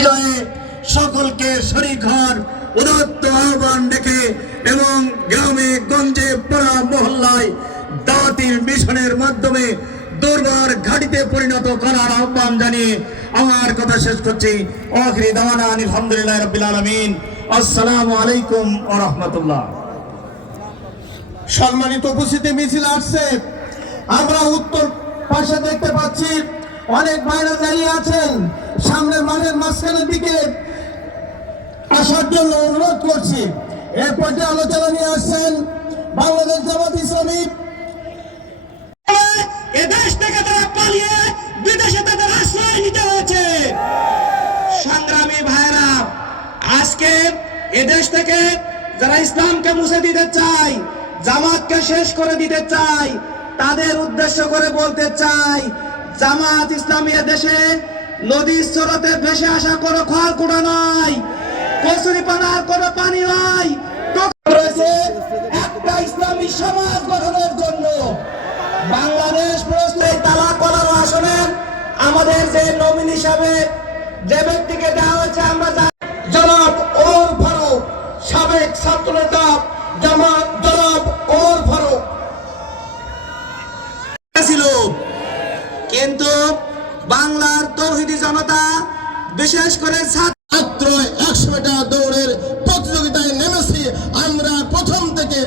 বিজয়ে সকলকে শরিক হওয়ার উদাত্ত আহ্বান ডেকে এবং গ্রামে গঞ্জে পাড়া মহল্লায় দাওয়াতির মিশনের মাধ্যমে দুর্বার ঘাটিতে পরিণত করার আহ্বান জানিয়ে আমার কথা শেষ করছি। আখরি দাওয়ানা আলহামদুলিল্লাহ রাব্বিল আলামিন। আসসালামু আলাইকুম ওয়া রাহমাতুল্লাহ। সম্মানিত উপস্থিতি মিছিল আসছে। আমরা উত্তর পাশে দেখতে পাচ্ছি অনেক ভাইরা দাঁড়িয়ে আছেন। সামনের মাঠের মাঝখানের দিকে আসার জন্য অনুরোধ করছি। এর পর্যায়ে আলোচনা নিয়ে আসছেন বাংলাদেশ জামাত ইসলামী। এদেশ থেকে তারা পালিয়ে বিদেশে তাদের আশ্রয় নিতে হয়েছে। সংগ্রামী ভাইরা, আজকে এদেশ থেকে যারা ইসলামকে মুছে দিতে চায়, জামাতকে শেষ করে দিতে চায়, তাদের উদ্দেশ্য করে বলতে চাই জামাত ইসলামী দেশে নদীর স্রোতে ভেসে আসা কোনো খড়কুড়া নাই কচুরি পানার কোনো পানি নাই। একটা ইসলামী সমাজ জন্য। বাংলাদেশ আমাদের যে নমিন দেওয়া হয়েছে, আমরা জামাত জনাব ওমর ফারুক ছিল কিন্তু বাংলার তৌহিদি জনতা, বিশেষ করে ছাত্র একশো মিটার দৌড়ের প্রতিযোগিতায় নেমেছি। আমরা প্রথম থেকে